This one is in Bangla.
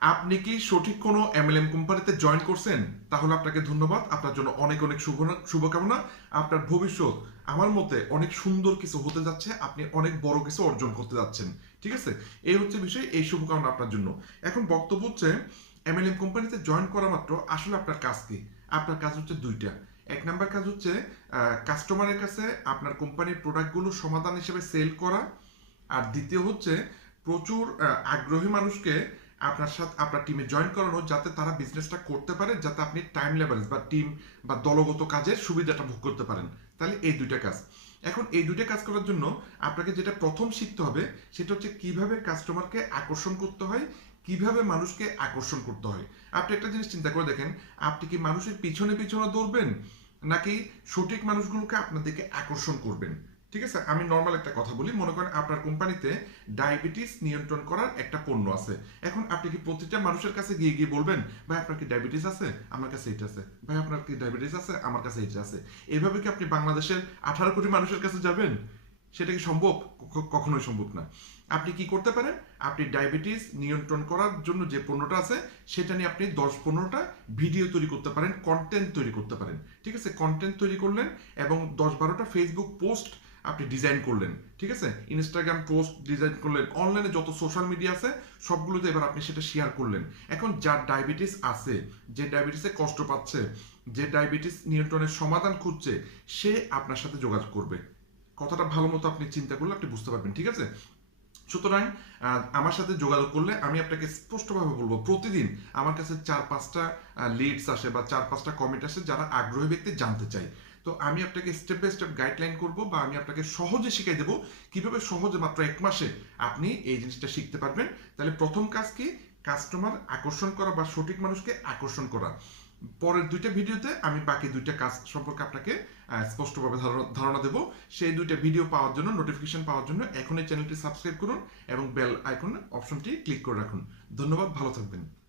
আপনি কি সঠিক কোনো এমএলএম কোম্পানিতে জয়েন করছেন? তাহলে আপনাকে ধন্যবাদ। আপনার জন্য অনেক অনেক শুভ শুভকামনা। আপনার ভবিষ্যৎ আমার মতে অনেক সুন্দর কিছু হতে যাচ্ছে। আপনি অনেক বড় কিছু অর্জন করতে যাচ্ছেন। ঠিক আছে? এই হচ্ছে বিষয়, এই শুভকামনা আপনার জন্য। এখন বক্তব্য হচ্ছে এমএলএম কোম্পানিতে জয়েন করা মাত্র আসলে আপনার কাজ কি? আপনার কাজ হচ্ছে দুইটা। এক নাম্বার কাজ হচ্ছে কাস্টমারের কাছে আপনার কোম্পানির প্রোডাক্টগুলো সমাধান হিসেবে সেল করা। আর দ্বিতীয় হচ্ছে, প্রচুর আগ্রহী মানুষকে আপনার সাথে, আপনার টিমে জয়েন করানো যাতে তারা বিজনেসটা করতে পারে, যাতে আপনি টাইম লেভারেজ বা টিম বা দলগত কাজের সুবিধাটা ভোগ করতে পারেন। তাহলে এই দুইটা কাজ। এখন এই দুইটা কাজ করার জন্য আপনাকে যেটা প্রথম শিখতে হবে, সেটা হচ্ছে কীভাবে কাস্টমারকে আকর্ষণ করতে হয়, কীভাবে মানুষকে আকর্ষণ করতে হয়। আপনি একটা জিনিস চিন্তা করে দেখেন, আপনি কি মানুষের পিছনে পিছনে দৌড়বেন, নাকি সঠিক মানুষগুলোকে আপনার দিকে আকর্ষণ করবেন? ঠিক আছে, আমি নর্মাল একটা কথা বলি। মনে করেন আপনার কোম্পানিতে ডায়াবেটিস নিয়ন্ত্রণ করার একটা পণ্য আছে। এখন আপনি কি প্রতিটা মানুষের কাছে গিয়ে গিয়ে বলবেন, ভাই, আপনার কি ডায়াবেটিস আছে? আমার কাছে এটা আছে। ভাই, আপনার কি ডায়াবেটিস আছে? আমার কাছে এটা আছে। এভাবে কি আপনি বাংলাদেশের আঠারো কোটি মানুষের কাছে যাবেন? সেটা কি সম্ভব? কখনোই সম্ভব না। আপনি কি করতে পারেন? আপনি ডায়াবেটিস নিয়ন্ত্রণ করার জন্য যে পণ্যটা আছে, সেটা নিয়ে আপনি দশ পনেরোটা ভিডিও তৈরি করতে পারেন কন্টেন্ট তৈরি করতে পারেন। ঠিক আছে কন্টেন্ট তৈরি করলেন এবং দশ বারোটা ফেসবুক পোস্ট আপনি ডিজাইন করলেন, ঠিক আছে? ইনস্টাগ্রাম পোস্ট ডিজাইন করলেন অনলাইনে যত সোশ্যাল মিডিয়া আছে, সবগুলোতে এবার আপনি সেটা শেয়ার করলেন। এখন যার ডায়াবেটিস আছে, যে ডায়াবেটিসে কষ্ট পাচ্ছে, যে ডায়াবেটিস নিয়ন্ত্রণের সমাধান খুঁজছে, সে আপনার সাথে যোগাযোগ করবে। কথাটা ভালো মতো আপনি চিন্তা করলে আপনি বুঝতে পারবেন, ঠিক আছে? সুতরাং আমার সাথে যোগাযোগ করলে আমি আপনাকে স্পষ্টভাবে বলব, প্রতিদিন আমার কাছে চার পাঁচটা লিডস আসে বা চার পাঁচটা কমেন্ট আসে যারা আগ্রহী ব্যক্তি জানতে চায় তো আমি আপনাকে স্টেপ বাই স্টেপ গাইডলাইন করব বা আমি আপনাকে সহজে শিখিয়ে দেবো কীভাবে সহজে মাত্র এক মাসে আপনি এই জিনিসটা শিখতে পারবেন। তাহলে প্রথম কাজ কি? কাস্টমার আকর্ষণ করা বা সঠিক মানুষকে আকর্ষণ করা। পরের দুইটা ভিডিওতে আমি বাকি দুইটা কাজ সম্পর্কে আপনাকে স্পষ্টভাবে ধারণা- ধারণা দেব। সেই দুইটা ভিডিও পাওয়ার জন্য নোটিফিকেশন পাওয়ার জন্য এখন এই চ্যানেলটি সাবস্ক্রাইব করুন এবং বেল আইকন অপশনটি ক্লিক করে রাখুন। ধন্যবাদ, ভালো থাকবেন।